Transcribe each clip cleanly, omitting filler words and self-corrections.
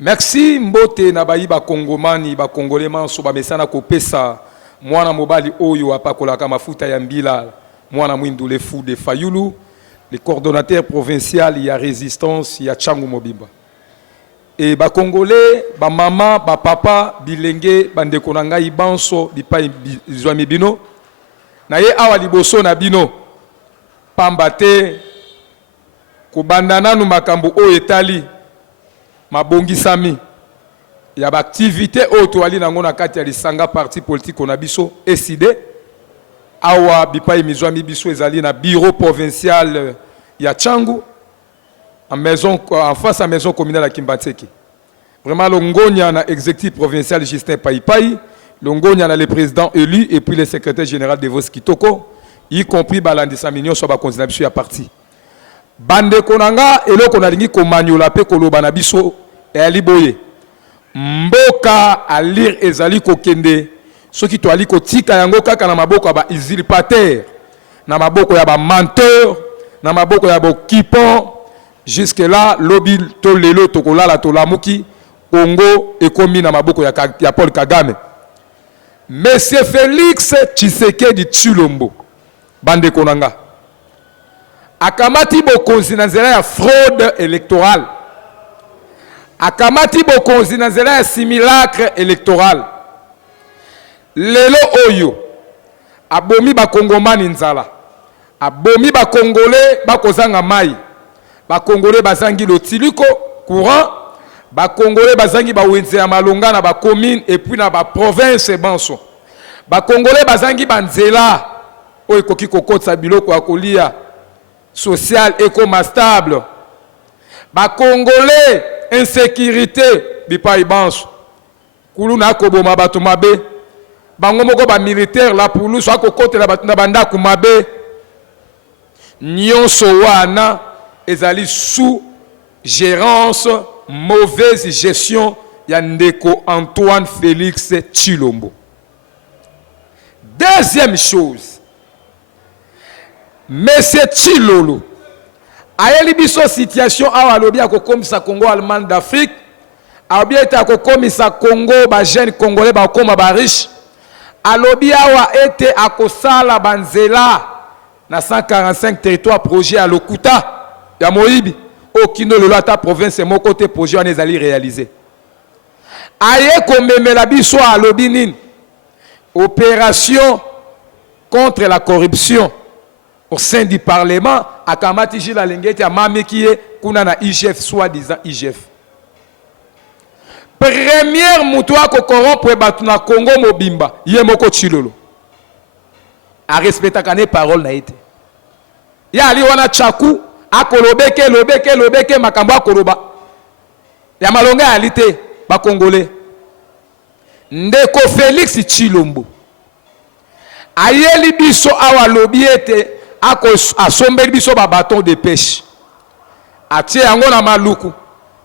Merci mbote na bayiba kongomani ba congolais manso ba mesana ko pesa mwana mobali oyo apakolaka mafuta ya mbila mwana mwindu le fou de Fayulu le coordonnateur provincial ya résistance ya Changu Mobimba et ba congolais ba mama ba papa bilenge bandeko na ngai banso bipai zwami bino na ye awa liboso na bino pamba te ko bandana nu makambo oyo etali mabongisami ya ba activité oyo ali nango na kati ya lisanga parti politique na biso eside awa bipai mizwami biso ezali na bureau provincial ya Changu en face à maison communale à Kimbatseki. Vraiment l'ongonia na exécutif provincial Justin Paipai, l'ongonia na le président élu et puis le secrétaire général de Vos Kitoko, y compris balandisa mignon sur ba continuation ya parti. Bande konanga eloko na lingi ko manyola pe koloba na biso e ali boye. Mboka a lire ezali ko kende soki to ali ko tika yango kaka na maboko ba usurpateur, na maboko ya ba menteur, na maboko ya ba kipon. Jusque là lobi to lelo to kolala to lamuki Congo ekomi na maboko ya Paul Kagame. Monsieur Félix Tshisekedi Tshilombo bande konanga akamati bokonzi na nzela ya fraude électorale, akamati bokonzi na nzela ya simulacre électoral. Lelo oyo abomi bakongomani nzala, abomi bakongolais bakozanga mai, bakongolais bazangi lotiliko courant, bakongolais bazangi bawenze ya malonga na bacommune et puis na baprovince banso, bakongolais bazangi banzela oyo koki kokotsa biloko ya kolia social éco stable, bakongolais insécurité bipai banso kulu na koboma bato mabe bango moko ba militaire la police akokotela bato na bandako mabe nyonso wana ezali sous gérance mauvaise gestion ya ndeko Antoine Félix Tshilombo. Deuxième chose, Monsieur Tshilolo ayeli biso situation awa alobi akokomisa Congo allemand d'Afrique, alobi ete akokomisa Congo ba jeune congolais ba koma ba riche, alobi awa ete akosala banzela na 145 territoires projet à Lokuta ya Moibi okino lelo ata province mon côté projet wana ezali réalisé. Aye komemela biso alobi nini opération contre la corruption au sein du Parlement, akamati jila lengeti ya mamekiye kuna na IGF soi-disant IGF. Première mutu ko corrompre batu na Congo mobimba, ye moko Tshilolo. A respecta kane parole na ite. Ya ali wana chaku lobeke makambo akoloba. Ya malonga ya alite ba Congolais. Ndeko Félix Tshilombo ayeli biso awa lobi ete asombeli biso ba bâton de pêche atie yango na maluku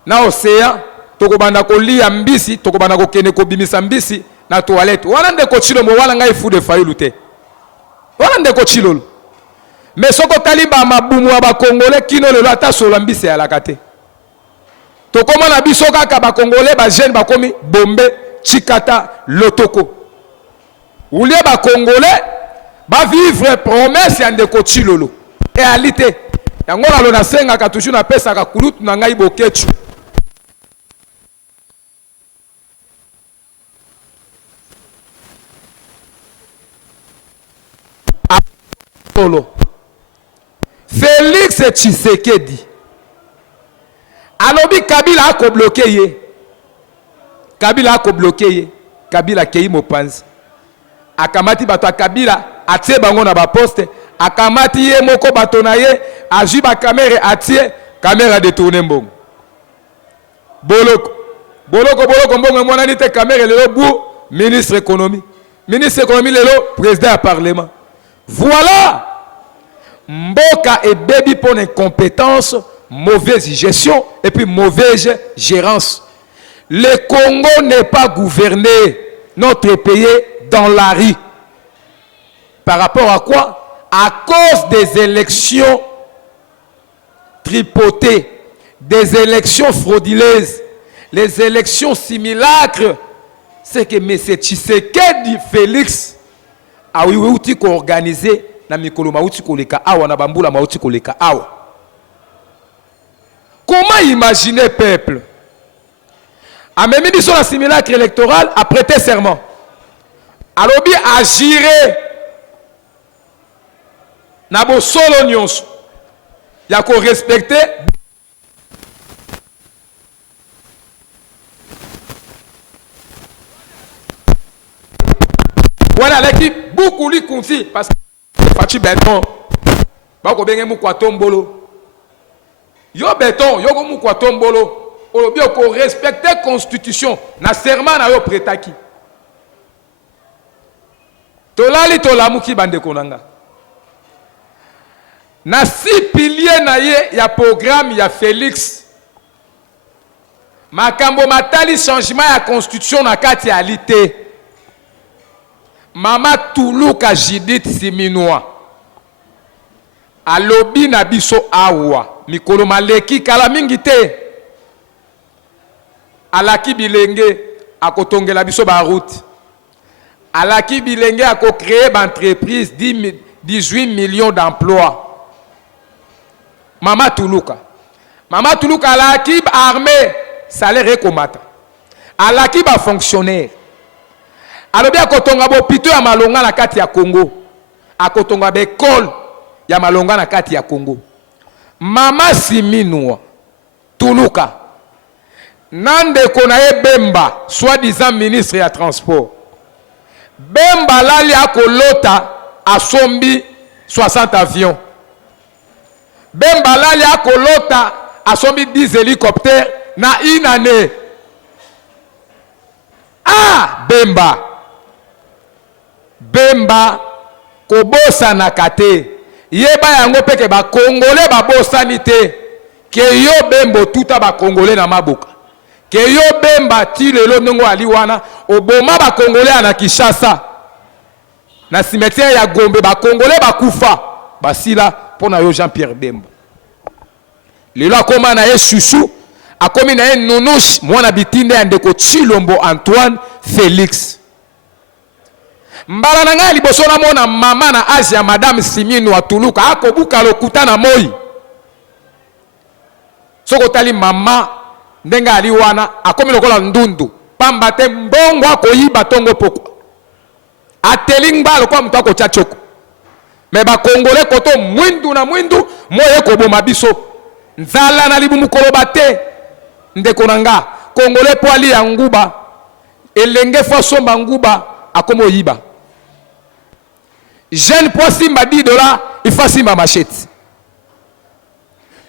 na océan tokobanda kolia mbisi tokobanda kokende kobimisa mbisi na toilette wana ndeko Tshilombo wana ngai fou de Fayulu te wana ndeko Tshilolo mais soko taliba mabumu ya ba Congolais kino lelo ata sola mbisi ya lakate tokomona biso kaka ba Congolais ba jeune bakomi bombe Chikata Lotoko. Oulié ba Congolais ba vivre promesse ya ndeko Tshilolo. Réalité. Yango na lona senga ka toujours na pesa ka kulutu na ngai bokechu. Apollo. Félix Tshisekedi. Alobi Kabila a ko bloqué ye. Kabila a bloqué ye. Kabila kei mopanzi. Akamati bato Kabila atie bango na ba poste. Akamati ye moko bato na ye. Aji ba caméra atie. Caméra détourné mbongo. Boloko mbongo mwana nite caméra lelo bu. Ministre économie. Ministre économie lelo président du parlement. Voilà. Mboka et baby pour incompétence, mauvaise gestion et puis mauvaise gérance. Le Congo n'est pas gouverné, notre pays dans la rue. Par rapport à quoi? À cause des élections tripotées, des élections frauduleuses, les élections simulacres, c'est que M. Tshisekedi Félix a outi ko organiser na mikolo mauti koleka awa na bambula mauti koleka awa. Comment imaginer peuple a même dit sur la simulacre électoral a prêté serment. Alobi a giré na bo solo nyonso ya ko respecter voilà l'équipe beaucoup lui confie parce que Fachi Béton ba ko benge mu kwa tombolo yo Béton yo ko mu kwa tombolo olobi ko respecter constitution na serment na yo prêtaki tolali tolamuki bande konanga na 6 piliers na ye ya programme ya Félix makambo matali changement ya constitution na kati ya lité Mama Tuluka Judith Siminwa alobi na biso awa mikolo maleki kala mingi te alaki bilenge akotongela biso ba route alaki bilenge ako créer ba entreprise 18 millions d'emplois. Mama Tuluka alaki ba armée salaire komata alaki ba fonctionnaire alobi akotonga bo pito ya malonga na kati ya Congo akotonga ba école ya malonga na kati ya Congo. Mama Siminwa Tuluka nande konaye Bemba soi-disant ministre ya transport Bemba lali akolota asombi 60 avions. Bemba lali akolota asombi 10 hélicoptères na une année. Ah Bemba kobosa na kate yeba yango peke ba Congolais ba bosani te ke yo Bembo tuta ba Congolais na mabuka ke yo Bemba ti lelo ndongo ali wana oboma ba Congolais na Kinshasa na cimetière ya Gombe ba Congolais ba kufa basila pona yo Jean-Pierre Bemba lelo akoma na ye chouchou akomi na ye nounouche mwana bitinde ya ndeko Chilombo Antoine Félix mbala na ngai liboso na mona mama na Asia Madame Siminwa Tuluka akobuka lokuta na moi soko tali mama ndenga ali wana akomi lokola ndundu pamba te mbongo akoyiba tongo poko atelingba lokwa mtu akotya choko me ba Congolais koto mwindu na mwindu moye koboma biso nzala na libu mukoloba te ndeko nanga Congolais po ali ya nguba elenge fo somba nguba akomo yiba jeune po simba $10 il faut simba machette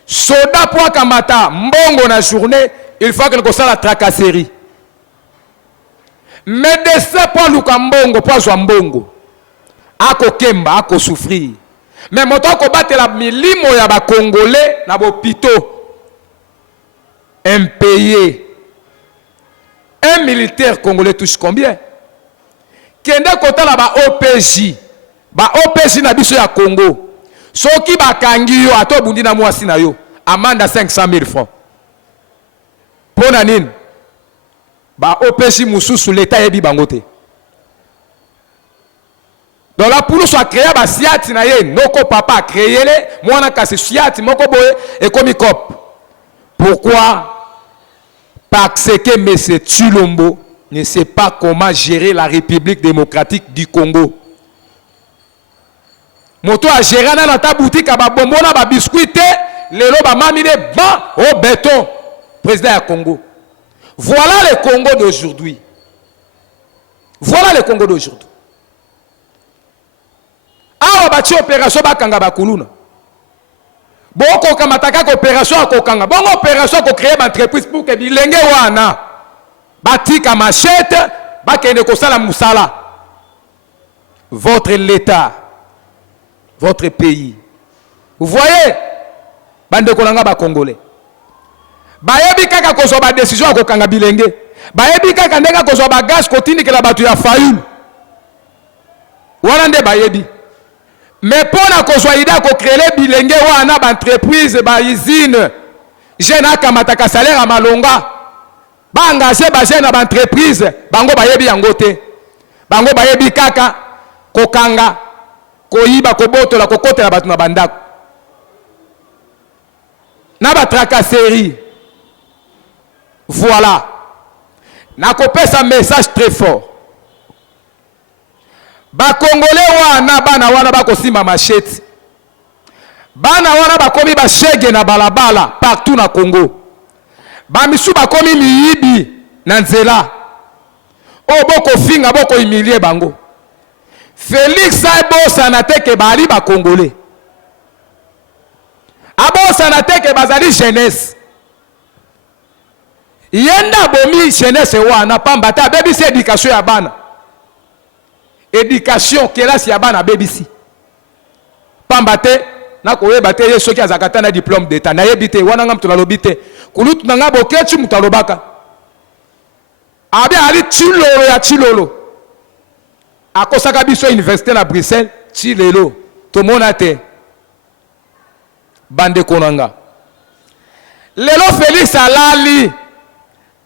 soda po kamata mbongo na journée il faut que nous la tracasserie médecin po luka mbongo po azwa mbongo ako kemba ako souffrir mais moto ko batela milimo ya ba Congolais na bopito impayé. Un militaire congolais touche combien? Kende kota la ba OPJ na biso ya Congo soki bakangi yo ato bundi na mwasi na yo amanda 500 000 francs pona nini ba OPJ mususu l'état yebi bangote dans la poule soit créé ba siati na ye noko papa créé le mwana kasi siati moko boye et comme cop. Pourquoi? Parce que M. Chilombo ne sait pas comment gérer la République démocratique du Congo. Moto a géré dans ta boutique à babombo na ba biscuit le lo ba mamine ban au béton président du Congo. Voilà le Congo d'aujourd'hui. Voilà le Congo d'aujourd'hui. Awa bati opération bakanga bakuluna. Boko kamataka opération akokanga. Bongo opération ko créer une entreprise pour que bilenge wana batika machette bakende ko sala musala. Votre l'État, votre pays. Vous voyez bande kolanga ba Congolais. Bayebi kaka kozwa ba décision akokanga bilenge. Bayebi kaka ndenga kozwa ba gaz kotindika la batu ya Fayulu. Wana nde bayebi. Mais pour la kozwaïda ko créer bilenge wana ba entreprise ba usine jeune akamata ka salaire à malonga ba engager ba jeune na entreprise bango bayebi yango te bango bayebi kaka kokanga koyiba kobotola kokotela batu na bandako na ba tracasserie. Voilà. Nakopesa un message très fort. Ba Congolais wana bana wana bakosimba machete. Bana wana bakomi ba shege na balabala partout na Congo. Ba misu bakomi miyibi na nzela. O boko finga boko humilier bango. Félix Aibosa na teke bali ba Congolais. Abosa na teke bazali jeunesse. Yenda bomi jeunesse wana pamba ta bebisi éducation ya bana. Éducation kelasi ya bana bebisi. Pamba te na koyeba te yeso ki azakata na diplôme d'état na yebite wana ngam tunalobi te. Kulutu nga bokechi mutalobaka. Abi ali chilolo ya chilolo. Akosaka biso université na Bruxelles chilelo. Tomona te. Bande konanga. Lelo Félix alali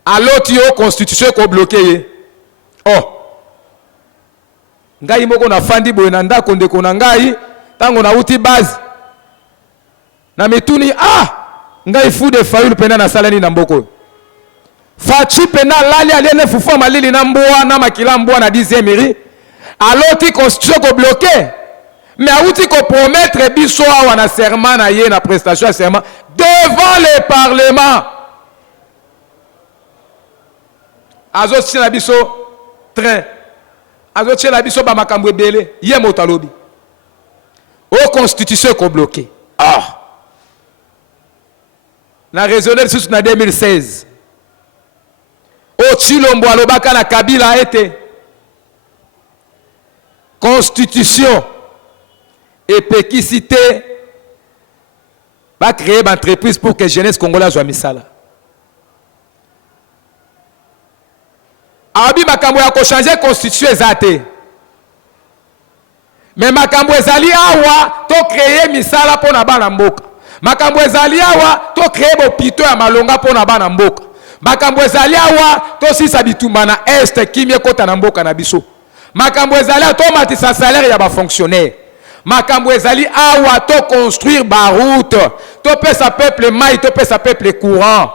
aloti yo constitution ko bloqué. Oh. Ngai moko na fandi boye na ndako ndeko na ngai tango na uti base. Na mituni ngai fude fayulu pena na salani na mboko. Fachi pena lali aliene fufu malili na mboa na makila mboa na 10e mairie. Aloti constitution ko bloqué. Mais outi ko promettre biso awa na serment na ye na prestation serment devant le parlement. Azo tshela biso train. Azo tshela biso ba makambo ebele ye motalobi. O constitution ko bloqué. Na raisonner sous na 2016. O Tshilombo alobaka na Kabila ete constitution et péquicité va créer une entreprise pour que la jeunesse congolaise soit misala. Abi makambo ya ko changer constitution ezate. Mais makambo ezali awa to créer misala pona bana mboka. Makambo ezali awa to créer bopito ya malonga pona bana mboka. Makambo ezali awa to sisa bitumba na est kimie kota na mboka na biso. Makambo ezali to matisa salaire ya ba fonctionnaire. Makambo ezali awa to construire ba route, to pesa peuple mai, to pesa peuple courant.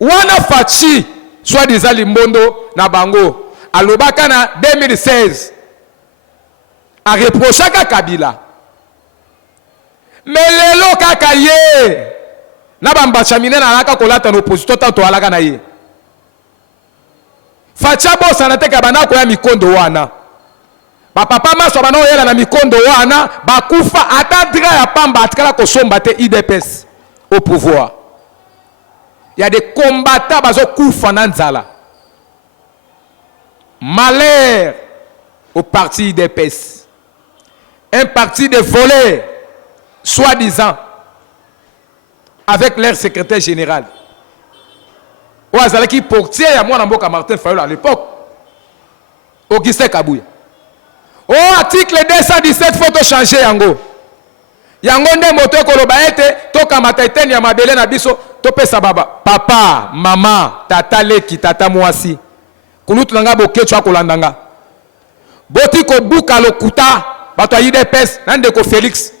Wana fachi soit disant limbondo na bango. Alobaka na 2016. A reproché Kabila. Mais lelo kaka ye. Na bamba chamine na alaka kolata na opposition tanto alaka na ye. Facha bosa na teka banako ya mikondo wana. Ba papa maso bana oyela na mikondo wana bakufa atadra ya pamba atikala kosomba te IDPS au pouvoir. Il y a des combattants bazo kufa na nzala. Malheur au parti IDPS. Un parti de voleurs, soi-disant, avec leur secrétaire général. Ouazalaki portier à moi Mboka Martin Fayulu à l'époque. Augustin Kabouya. Oh, article 217, faut changer yango. Yango nde moto koloba ete toka mataiteni ya mabele na biso to pesa baba. Papa, maman, tata leki, tata mwasi. Kulutu nanga bokecho akolandanga. Boti ko buka lokuta bato IDPS nande ko Félix.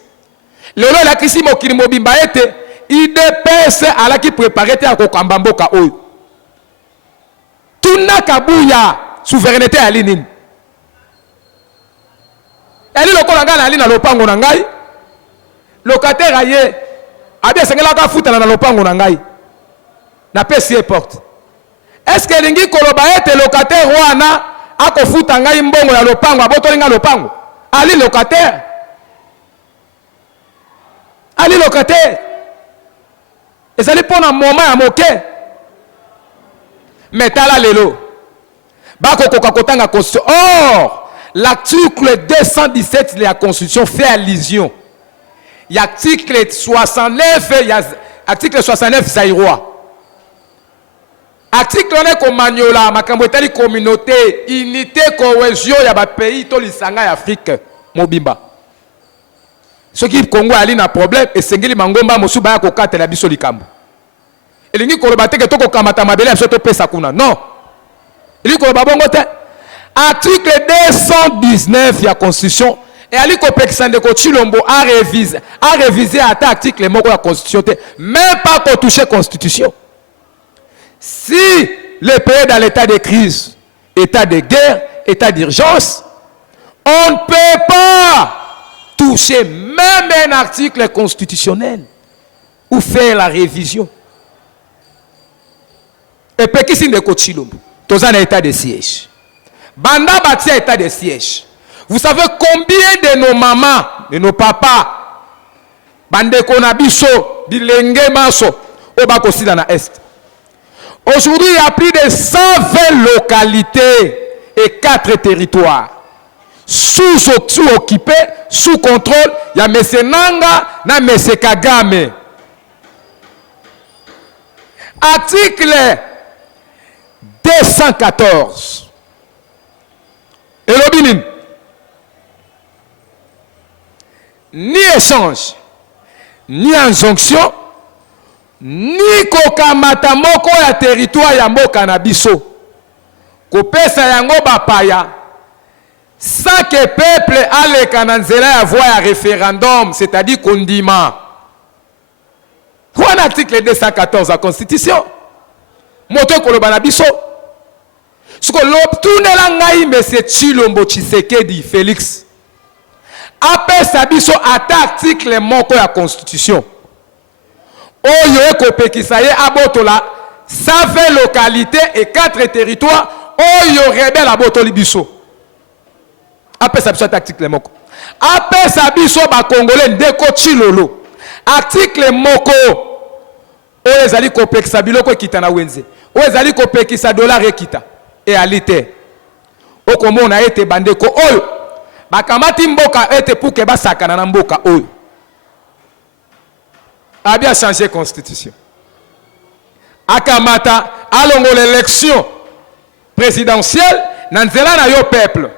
Lelo la kisi mokili mobimba ete IDPS alaki préparer te akokamba mboka oyo. Tuna Kabuya souveraineté ya linini. Elle lokola nga na ali na lopango na ngai. Locataire aye abia sengela ka futa na lopango na ngai. Na pesi porte. Est-ce que lingi koloba ete locataire wana akofuta ngai mbongo ya lopango abotoli nga lopango? Ali locataire. Ali locataire. Ezali pona moment ya moke. Metala lelo. Bako kokakotanga constitution. Or l'article 217 de la Constitution fait allusion. Il y a l'article 69, il y a l'article 69 Zaïrois. Article on est comme Magnola, makambo etali communauté, unité, cohésion, il y a des pays, to lisanga Afrique, mobimba. Ce qui Congo ali na problème, et sengeli mangomba mosuba ya kokate la biso likambo. elingi koloba te ke toko kamata mabele ya biso topesa kuna. Non. Elingi koloba bongo te. Article 219 ya constitution et ali kopekisa ndeko Tshilombo a révisé ata article moko ya constitution te, même pas pour toucher constitution. Si le pays est dans l'état de crise, état de guerre, état d'urgence, on ne peut pas toucher même un article constitutionnel ou faire la révision. Et puis qui c'est ndeko Tshilombo? Tous en état de siège. Banda batia état de siège. Vous savez combien de nos mamans, de nos papas, bandeko na biso, bilenge maso, obako sila na est. Aujourd'hui, il y a plus de 120 localités et 4 territoires sous-occupés, sous contrôle. Il y a M. Nanga, na M. Kagame. Article 214. Et l'obinin. Ni échange, ni injonction, ni kokamata moko ya territoire ya mboka na biso. Kopesa yango bapaya. Sans que peuple aleka na nzela ya voie ya référendum, c'est-à-dire kondima. Quoi l'article 214 de la Constitution? Moto koloba na biso. Ce que l'obtunela ngai M. Tshilombo Tshisekedi Félix. Après sa biso ata article moko ya Constitution. Oyo ekopekisa ye abotola 120 localités et 4 territoires. Oyo rebelle abotoli biso. Après sa biso ata article moko. Après sa biso ba Congolais ndeko Tshilolo. Article moko. Oyo ezali kopekisa biloko ekita na wenze. Oyo ezali kopekisa dollar ekita. Et alite. Okomona ete bandeko oyo. Bakamati mboka ete pour que basakana na mboka oyo. A bien changé constitution. Akamata alongo l'élection présidentielle nanzela na yo peuple.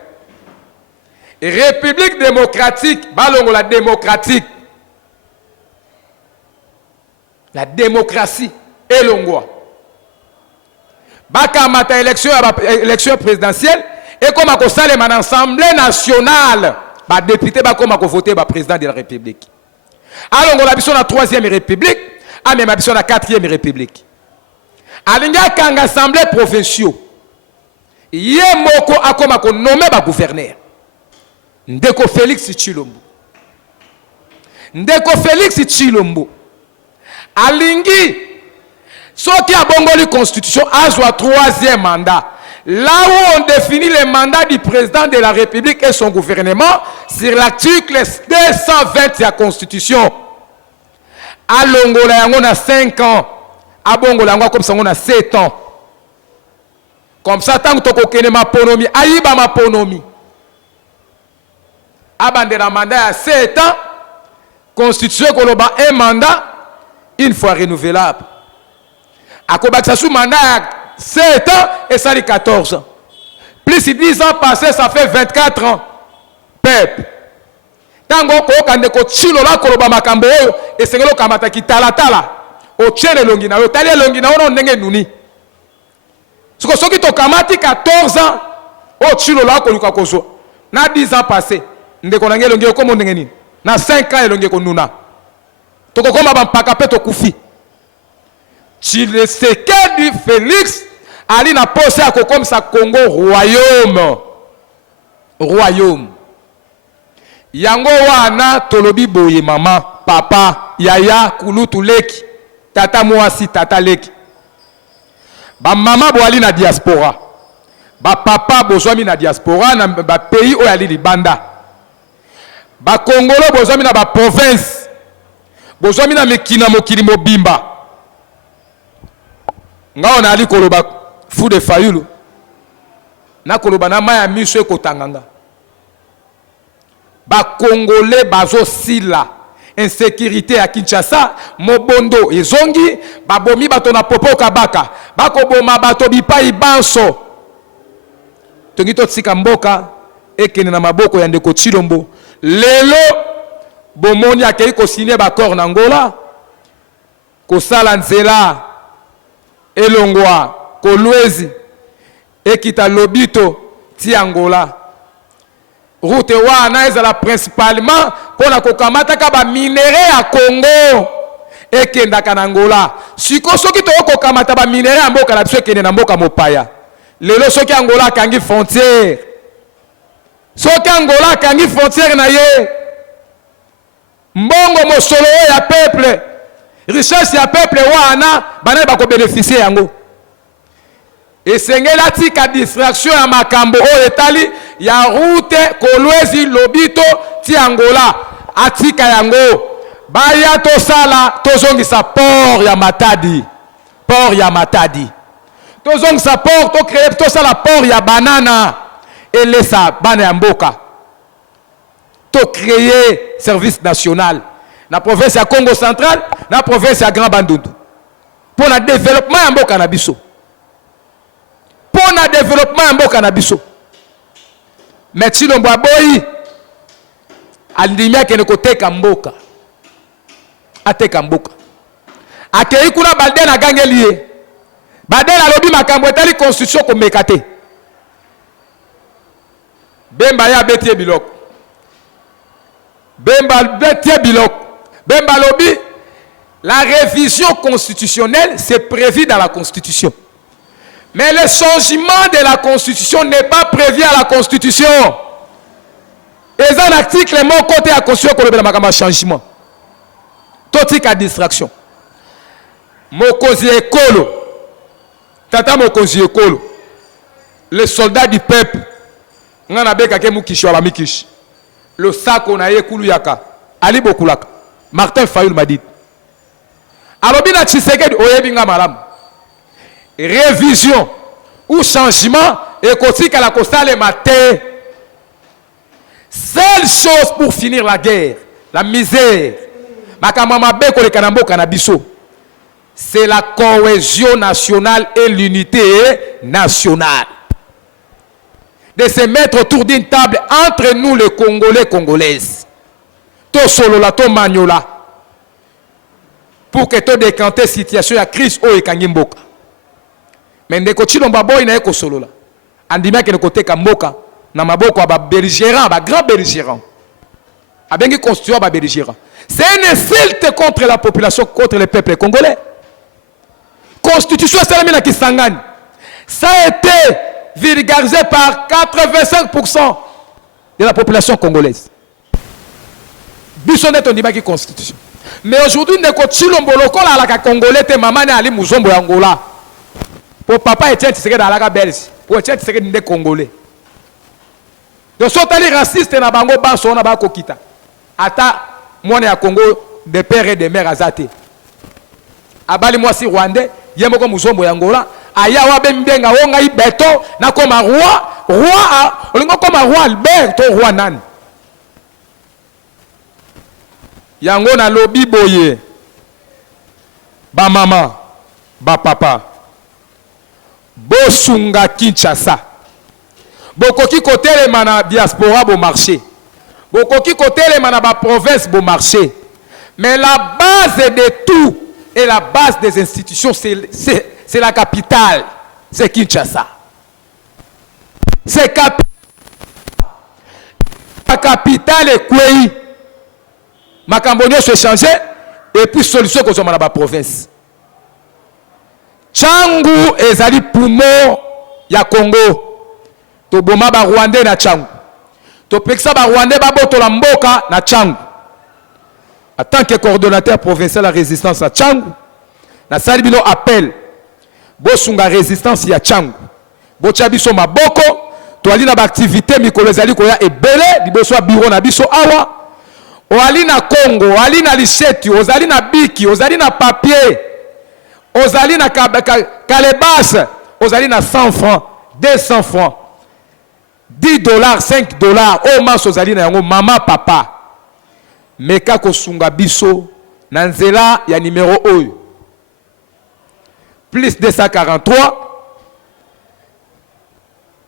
République démocratique balongo la démocratique. La démocratie elongwa. Bakamata élection présidentielle. Et comme à cause de l'Assemblée nationale, les députés vont voter le président de la République. Alors, on a besoin de la 3e République, on a besoin de la 4e République. Alors, il y a une assemblée provinciale. Il y a un nommé gouverneur. Ndeko Félix Tshilombo. Ndeko Félix Tshilombo. Alingi, ce qui a bongo la constitution, a joué 3e mandat. Là où on définit le mandat du président de la République et son gouvernement, sur l'article 220 de la Constitution. À Longola, on a 5 ans. À Bongola, comme ça, on a 7 ans. Comme ça, tant que tu as ma ponomi, aïba ma ponomi. Abandonner un mandat à 7 ans, Constitution, un mandat, une fois renouvelable. À Kobaksa, sous mandat 7 ans et ça dit 14 ans. Plus de 10 ans passés, ça fait 24 ans. Peuple. Tango ko kande ko Tshilolo koloba makambo oyo esengelo kamata kitala o tchele longi na yo tali longi na ono ndenge nuni. Siko soki to kamati 14 ans o Tshilolo koluka kozo. Na 10 ans passés, ndeko nange longi ko mo ndenge nini. Na 5 ans longi ko nuna. Toko koma ba mpaka pe to kufi. Tshisekedi Félix ali na posé à comme ça Congo royaume. Royaume. Yango wana tolobi boye mama, papa, yaya, kulutu leki, tata mwasi, tata leki. Ba mama bo ali na diaspora. Ba papa bozwami na diaspora na ba pays o ali libanda. Ba Congolo bozwami na ba province. Bozwami na mekina mokili mobimba. Nga on ali koloba fou de Fayulu. Na koloba na maya miso ekotanganga. Ba Congolais bazo sila insécurité à Kinshasa, mobondo ezongi, babomi bato na popo kabaka, bakoboma bato bipai banso. Tongito tsika mboka ekene na maboko ya ndeko Tshilombo. Lelo bomoni akei ko signer ba accord na Angola. Ko sala nzela elongwa Kolwezi ekita Lobito ti Angola. Route wana ezala principalement pona kokamata ka ba minéraux ya Congo ekendaka na Angola. Siko soki to kokamata ba minéraux ya mboka na biso ekende na mboka mopaya. Lelo soki Angola kangi frontière. Soki Angola kangi frontière na ye. Mbongo mosolo ya peuple. Richesse ya peuple wana bana ba ko bénéficier yango. Esengela tika distraction ya makambo o etali ya route Kolwezi Lobito ti Angola atika yango baya to sala tozongisa port ya Matadi, port ya Matadi tozongisa port to créer to sala port ya Banana elesa bana ya mboka to créer service national na province ya Congo central na province ya Grand Bandundu pour le développement ya mboka na biso. Pour le développement en mboka na biso. Mais si l'on boit boy, aldimia kene kote kamboka. Ate kamboka. Akei kuna balde na gangelier. Balde la lobi makambo etali constitution ko mekate. Bemba ya betie bilok. Bemba betie bilok. Bemba lobi, la révision constitutionnelle c'est prévu dans la Constitution. Mais le changement de la Constitution n'est pas prévu à la Constitution. Et un article, mon côté à la Constitution, qu'on a un changement. Tout est à distraction. Mokozi Ekolo. Tata Mokozi Ekolo. Les soldats du peuple. On a beka ke mukishi wala mikishi. Le sako na ye kulu yaka. Ali Bokulaka. Martin Fayulu m'a dit. Alobina Tshisekedi oyebinga malam. Révision ou changement et kotika la kostale matin. Seule chose pour finir la guerre, la misère, c'est la cohésion nationale et l'unité nationale. De se mettre autour d'une table entre nous les Congolais, Congolaises. To solo la to magnola. Pour que to décanter situation ya crise o ekangimboka. Mais ndeko chilomba boy na eko solo la. Andimia ke côté kamboka na maboko ba belligérant, ba grand belligérant. Abengi constitution ba belligérant. C'est une insulte contre la population, contre le peuple congolais. Constitution salami na Kisangani. Ça a été vulgarisé par 85% de la population congolaise. Bissonet on dit qui constitution. Mais aujourd'hui ndeko chilombo lokola la ka congolais te maman ali muzombo ya Angola. Pour papa Etienne Tshisekedi à la Belge, pour Etienne Tshisekedi des Congolais. De sont allés racistes na bango banso na ba kokita. Ata mwana ya Congo de père et de mère azate. Abali mwasi Rwandais, yemoko muzombo ya Angola, aya wa bembenga wonga ibeto na koma roi olingo koma roi Albert to roi nani. Yango na lobi boye. Ba mama, ba papa. Bosunga Kinshasa. Bokoki kotele mana diaspora bo marché. Bokoki kotele mana ba province bo marché. Mais la base de tout et la base des institutions c'est la capitale, c'est Kinshasa. C'est la capitale est Kwei. Makambonio se changer et puis solution ko zoma na ba province. Changu ezali poumon ya Congo. To boma ba Rwandais na Changu. To peksa ba Rwandais ba botola mboka na Changu. En tant que coordonnateur provincial à résistance à Changu, na salibino appel bosunga résistance ya Changu. Bocha biso maboko, to ali na ba activité mikolo ezali koya ebele liboso bureau na biso awa. Oali na Congo, oali na Liseti, ozali na Biki, ozali na papier. Ozali na Calebas, ozali na 100 francs, 200 francs, $10, $5, au mas ozali na yango mama papa. Meka kosunga biso na nzela ya numéro oyo. Plus 243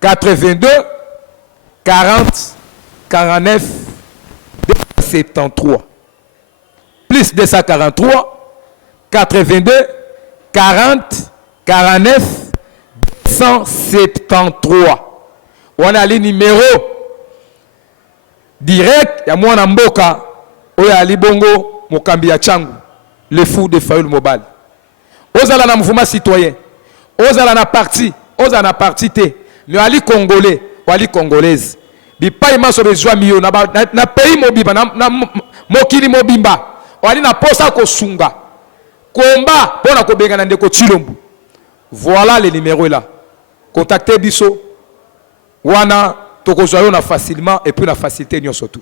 82 40 49 273. Plus 243 82 40 49 173. On a les numéros direct ya mwana mboka oya libongo mokambi ya changu le fou de Fayulu Mobali. Ozala na mouvement citoyen, ozala na parti, ozala na parti te, mais ali congolais, wali congolaise. Bipai maso bezwa miyo na pays mobimba na mokili mobimba. Wali na posa ko sunga. Komba pona ko benga na ndeko Chilombo. Voilà les numéros là. Contactez biso. Wana tokozwa na facilement et puis na facilité nyonso tout.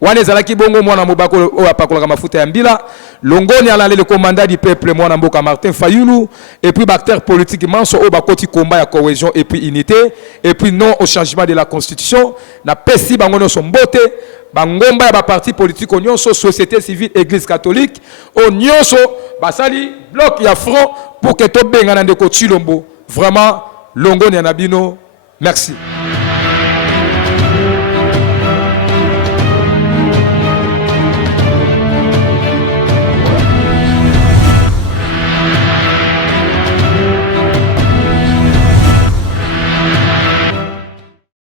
Wana ezalaki bongo mwana mobako o apakolaka mafuta ya mbila, longoni alale le commandant du peuple mwana mboka Martin Fayulu et puis acteur politique manso o bakoti combat ya cohésion et puis unité et puis non au changement de la constitution na pesi bango nyonso mbote bangomba ya ba parti politique nyonso société civile église catholique o nyonso basali bloc ya front pour que to benga na ndeko Chilombo vraiment longoni ya nabino. Merci.